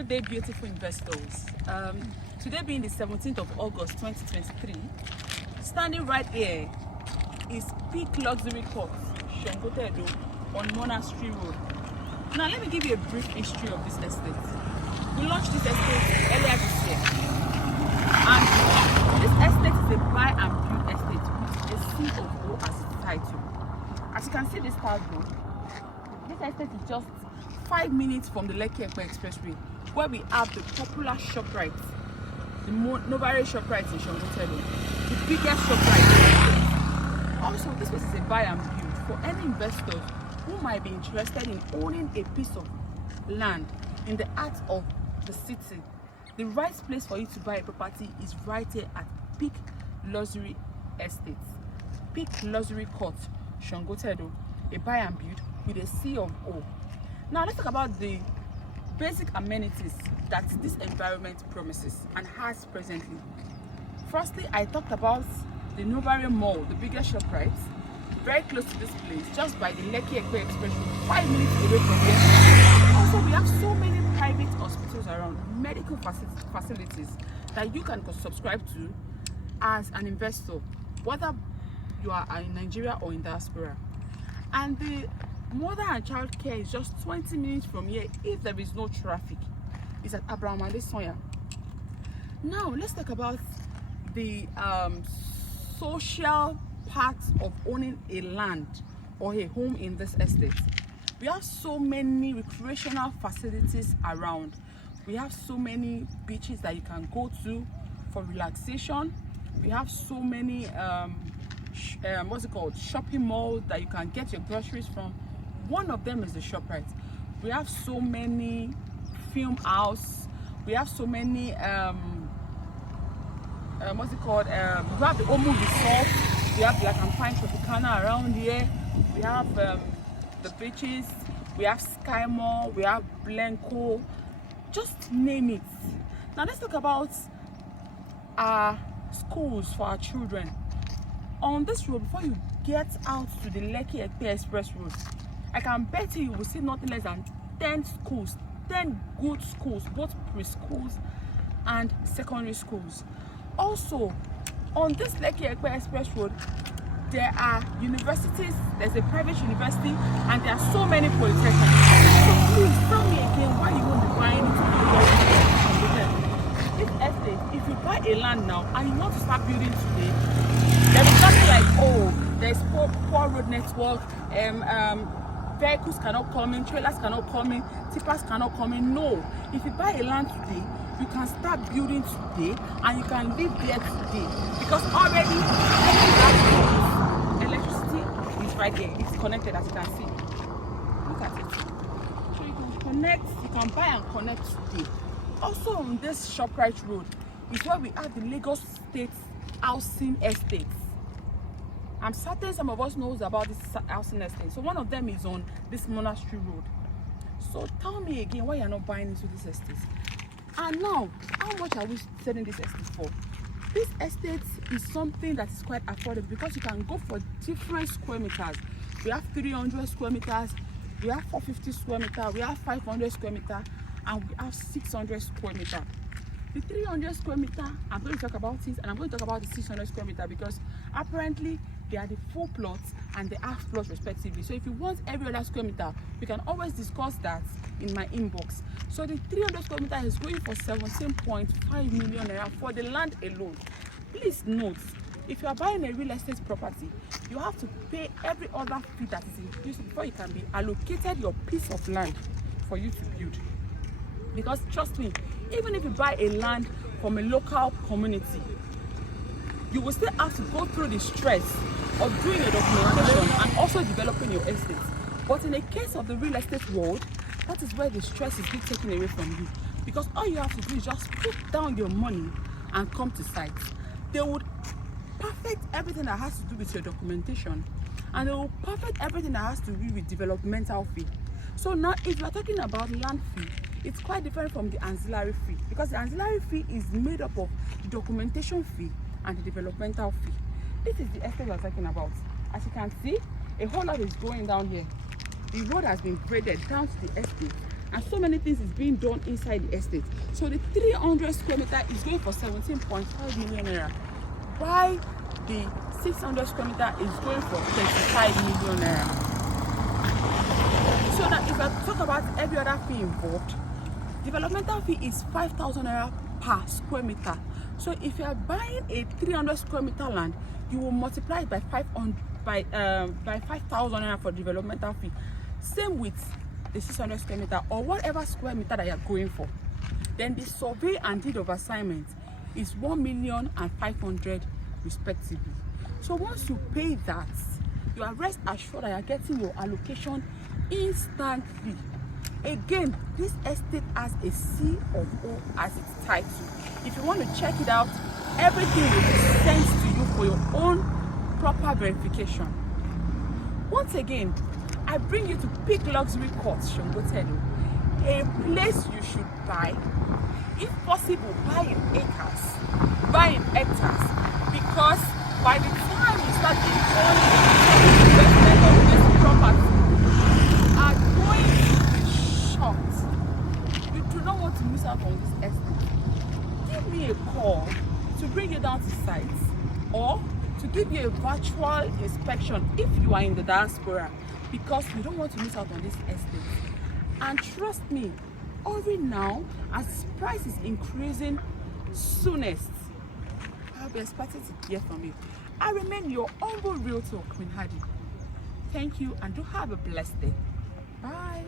Good day, beautiful investors. Today being the 17th of August 2023, standing right here is Peak Luxury Court, Sangotedo on Monastery Road. Now let me give you a brief history of this estate. We launched this estate earlier this year, and this estate is a buy and build estate with a C of O as its title. As you can see this tag road, this estate is just 5 minutes from the Lekki-Ekpe Expressway, where we have the popular ShopRite, the Novare ShopRite in Sangotedo, the biggest ShopRite. Also, this place is a buy and build for any investors who might be interested in owning a piece of land in the heart of the city. The right place for you to buy a property is right here at Peak Luxury Estate, Peak Luxury Court, Sangotedo, a buy and build with a C of O. Now let's talk about the basic amenities that this environment promises and has presently. Firstly, I talked about the Novare Mall, the biggest ShopRite, very close to this place, just by the Lekki-Ekpe Expressway, 5 minutes away from here. Also, we have so many private hospitals around, medical facilities that you can subscribe to as an investor, whether you are in Nigeria or in diaspora. And the mother and child care is just 20 minutes from here if there is no traffic. It's at Abraham and Soya. Now let's talk about the social part of owning a land or a home in this estate. We have so many recreational facilities around. We have so many beaches that you can go to for relaxation. We have so many shopping malls that you can get your groceries from. One of them is the ShopRite. We have so many film house. We have so many we have the Omu Resort. We have Black and Fine Tropicana around here. We have the beaches. We have Sky Mall. We have Blanco. Just name it. Now let's talk about our schools for our children. On this road, before you get out to the Lekki-Ekpe Express Road, I can bet you will see nothing less than 10 schools, 10 good schools, both preschools and secondary schools. Also, on this Lekki-Ekpe Express Road, there are universities, there's a private university, and there are so many polytechnics. So please tell me again why you won't be buying it. This estate, if you buy a land now and you want to start building today, there is nothing like, oh, there's poor road network, vehicles cannot come in, trailers cannot come in, tippers cannot come in. No, if you buy a land today, you can start building today and you can live there today, because already electricity is right there. It's connected, as you can see. Look at it. So you can connect, you can buy and connect today. Also on this ShopRite Road is where we have the Lagos State Housing Estates. I'm certain some of us knows about this housing estate. So one of them is on this Monastery Road. So tell me again why you're not buying into this estate. And now, how much are we selling this estate for? This estate is something that is quite affordable because you can go for different square meters. We have 300 square meters, we have 450 square meters, we have 500 square meters, and we have 600 square meters. The 300 square meter, I'm going to talk about it, and I'm going to talk about the 600 square meter because apparently they are the full plots and the half plots respectively. So if you want every other square meter, we can always discuss that in my inbox. So the 300 square meter is going for 17.5 million naira for the land alone. Please note, if you are buying a real estate property, you have to pay every other fee that is inclusive before you can be allocated your piece of land for you to build. Because trust me, even if you buy a land from a local community, you will still have to go through the stress of doing a documentation and also developing your estate. But in the case of the real estate world, that is where the stress is being taken away from you. Because all you have to do is just put down your money and come to site. They would perfect everything that has to do with your documentation, and they will perfect everything that has to do with developmental fee. So now if you are talking about land fee, it's quite different from the ancillary fee, because the ancillary fee is made up of the documentation fee and the developmental fee. This is the estate we're talking about. As you can see, a whole lot is going down here. The road has been graded down to the estate, and so many things is being done inside the estate. So the 300 square meter is going for 17.5 million naira. While the 600 square meter is going for 25 million naira. So that if I talk about every other fee involved, developmental fee is 5,000 naira per square meter. So if you are buying a 300 square meter land, you will multiply it by 5,000 naira for developmental fee. Same with the 600 square meter or whatever square meter that you are going for. Then the survey and deed of assignment is 1,500,000 respectively. So once you pay that, you are rest assured that you are getting your allocation instantly. Again, this estate has a C of O as its title. If you want to check it out, everything will be sent to you for your own proper verification. Once again, I bring you to Peak Luxury Court, Sangotedo, a place you should buy. If possible, buy in acres, buy in hectares, because by the time you start enjoying the investment of this property, you are going to be shocked. You do not want to miss out on this estate. Give me a call to bring you down to site, or to give you a virtual inspection if you are in the diaspora, because you don't want to miss out on this estate. And trust me, hurry now as price is increasing soonest. I'll be expecting to hear from you. I remain your humble realtor, Queen Hadi. Thank you and do have a blessed day. Bye.